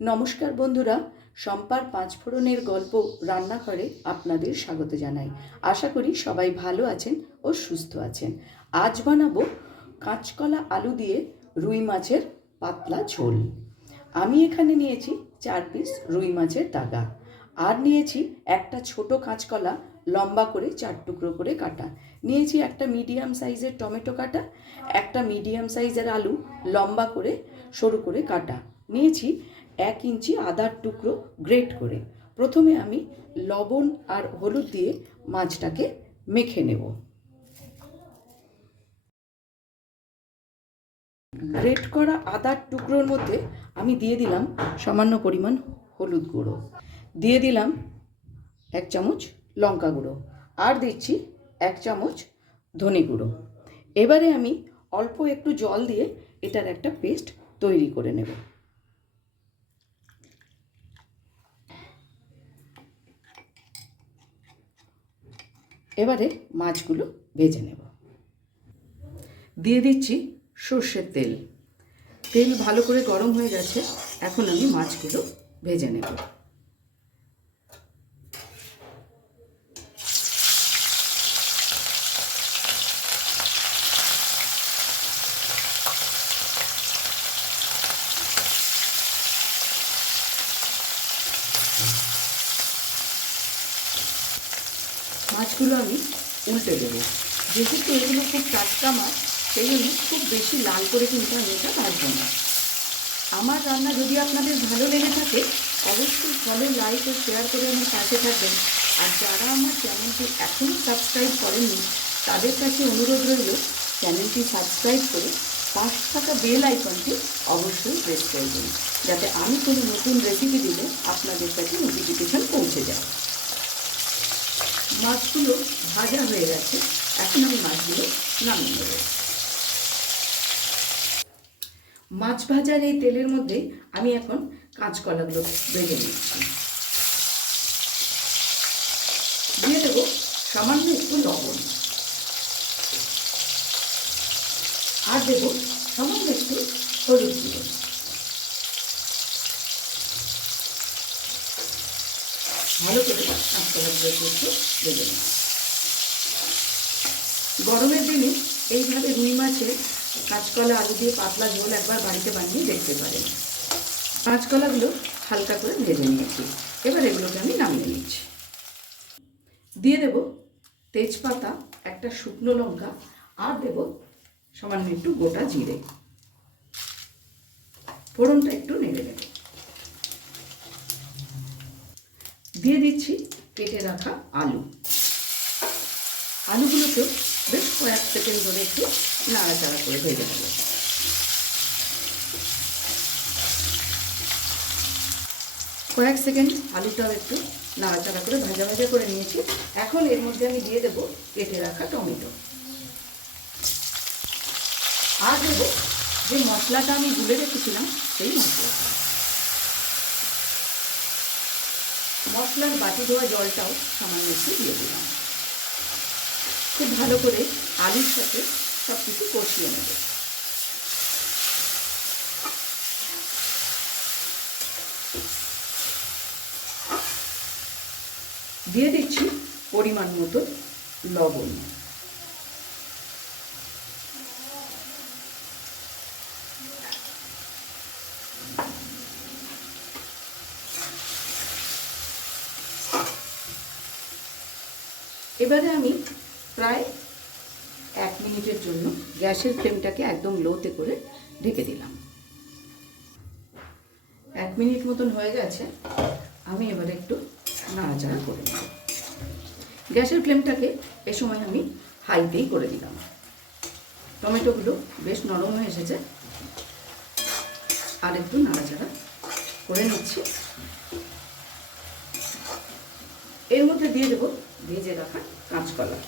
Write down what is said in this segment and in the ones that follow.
নমস্কার বন্ধুরা সম্পার পাঁচফোড়নের গল্প রান্নাঘরে আপনাদের স্বাগত জানাই। আশা করি সবাই ভালো আছেন ও সুস্থ আছেন। আজ বানাবো কাঁচকলা আলু দিয়ে রুই মাছের পাতলা ঝোল। আমি এখানে নিয়েছি চার পিস রুই মাছের দাগা। আর নিয়েছি একটা ছোট কাঁচকলা, লম্বা করে চার টুকরো করে কাটা। নিয়েছি একটা মিডিয়াম সাইজের টমেটো কাটা, একটা মিডিয়াম সাইজের আলু, লম্বা করে সরু করে কাটা। নিয়েছি এক ইঞ্চি আদার টুকরো গ্রেট করে। প্রথমে আমি লবণ আর হলুদ দিয়ে মাছটাকে মেখে নেব। গ্রেট করা আদার টুকরোর মধ্যে আমি দিয়ে দিলাম সামান্য পরিমাণ হলুদ গুঁড়ো। দিয়ে দিলাম এক চামচ লঙ্কা গুঁড়ো আর দিচ্ছি এক চামচ ধনে গুঁড়ো। এবারে আমি অল্প একটু জল দিয়ে এটার একটা পেস্ট তৈরি করে নেব। এবারে মাছগুলো ভেজে নেব। দিয়ে দিচ্ছি সর্ষের তেল। তেল ভালো করে গরম হয়ে গেছে, এখন আমি মাছগুলো ভেজে নেব। মাছগুলো আমি উল্টে দেবো। যেহেতু এগুলো খুব টাটকা মাছ, সেই জন্য খুব বেশি লাল করে কিন্তু আমি এটা ভাজবো না। আমার রান্না যদি আপনাদের ভালো লেগে থাকে, অবশ্যই ফলো লাইক ও শেয়ার করে আমার পাশে থাকবেন। আর যারা আমার চ্যানেলটি এখনও সাবস্ক্রাইব করেননি, তাদের কাছে অনুরোধ রইল চ্যানেলটি সাবস্ক্রাইব করে পাশ থাকা বেল আইকনটি অবশ্যই প্রেস করে দিন, যাতে আমি কোনো নতুন রেসিপি দিলে আপনাদের কাছে নোটিফিকেশন মাছগুলো ভাজা হয়ে গেছে। এখন আমি মাছগুলো নামিয়ে নেব। মাছ ভাজার এই তেলের মধ্যে আমি এখন কাঁচকলাগুলো ভেজে নিচ্ছি। দিয়ে দেবো সামান্য একটু লবণ। আর দেবো সামান্য একটু হলুদ গুঁড়ো। ভালো করে কাঁচকলাগুলো একটু ভেজে গরমের দিনে এইভাবে রুই মাছের কাঁচকলা, আলু দিয়ে পাতলা ঝোল একবার বাড়িতে বানিয়ে দেখতে পারেন। কাঁচকলাগুলো হালকা করে ভেজে নিয়েছি। এবার এগুলোকে আমি নামিয়ে নিচ্ছি। দিয়ে দেব তেজপাতা, একটা শুকনো লঙ্কা, আর দেব সামান্য একটু গোটা জিরে। ফোড়নটা একটু নেড়ে দেব দিয়ে দিচ্ছি কেটে রাখা আলু। আলুগুলোকেও বেশ কয়েক সেকেন্ড ধরে একটু নাড়াচাড়া করে ভেজে নেব। কয়েক সেকেন্ড আলুটাও একটু নাড়াচাড়া করে ভাজা ভাজা করে নিয়েছি। এখন এর মধ্যে আমি দিয়ে দেবো কেটে রাখা টমেটো। আর দেবো যে মশলাটা আমি গুলে রেখেছিলাম, সেই মশলাটা। মশলার বাটি ধোয়া জলটাও সামান্য একটু দিয়ে দিলাম। খুব ভালো করে আলুর সাথে সব কিছু কষিয়ে নেব। দিয়ে দিচ্ছি পরিমাণ মতো লবণ। এবারে আমি প্রায় এক মিনিটের জন্য গ্যাসের ফ্লেমটাকে একদম লোতে করে ঢেকে দিলাম। এক মিনিট মতন হয়ে গেছে। আমি এবারে একটু নাড়াচাড়া করে নেব। গ্যাসের ফ্লেমটাকে এ সময় আমি হাইতেই করে দিলাম। টমেটোগুলো বেশ নরম হয়ে এসেছে। আর একটু নাড়াচাড়া করে নিচ্ছি। এর মধ্যে দিয়ে দেবো ভেজে রাখা কাঁচকলা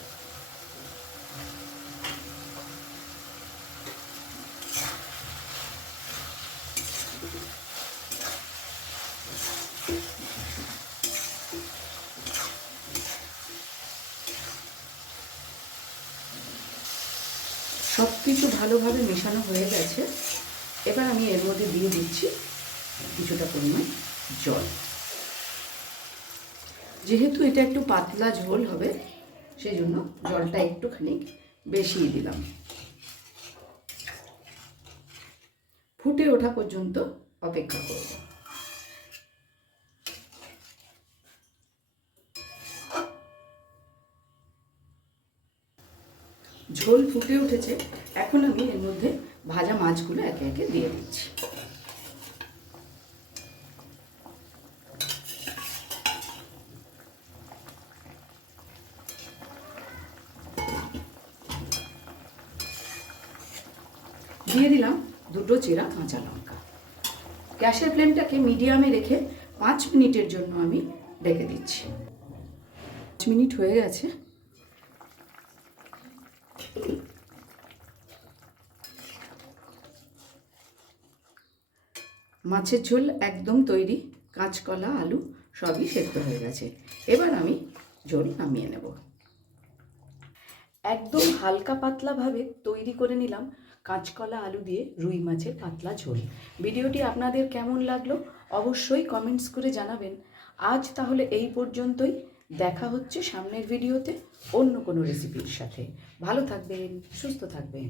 সব কিছু ভালোভাবে মেশানো হয়ে গেছে। এবার আমি এর মধ্যে দিয়ে দিচ্ছি কিছুটা পরিমাণ জল। যেহেতু এটা একটু পাতলা ঝোল হবে সেই জন্য জলটা একটুখানি বেশিই দিলাম। ফুটে ওঠা পর্যন্ত অপেক্ষা করব। ঝোল ফুটে উঠেছে, এখন আমি এর মধ্যে ভাজা মাছগুলো একে একে দিয়ে দিচ্ছি। দিয়ে দিলাম দুটো চিরা কাঁচা লঙ্কা। গ্যাসের ফ্লেমটাকে মিডিয়ামে রেখে পাঁচ মিনিটের জন্য আমি রেখে দিচ্ছি। পাঁচ মিনিট হয়ে গেছে। মাছের ঝোল একদম তৈরি, কাঁচকলা, আলু সবই সেদ্ধ হয়ে গেছে। এবার আমি ঝোল নামিয়ে নেব। একদম হালকা পাতলাভাবে তৈরি করে নিলাম কাঁচকলা আলু দিয়ে রুই মাছের পাতলা ঝোল। ভিডিওটি আপনাদের কেমন লাগল অবশ্যই কমেন্টস করে জানাবেন। আজ তাহলে এই পর্যন্তই। দেখা হচ্ছে সামনের ভিডিওতে অন্য কোনো রেসিপির সাথে। ভালো থাকবেন, সুস্থ থাকবেন।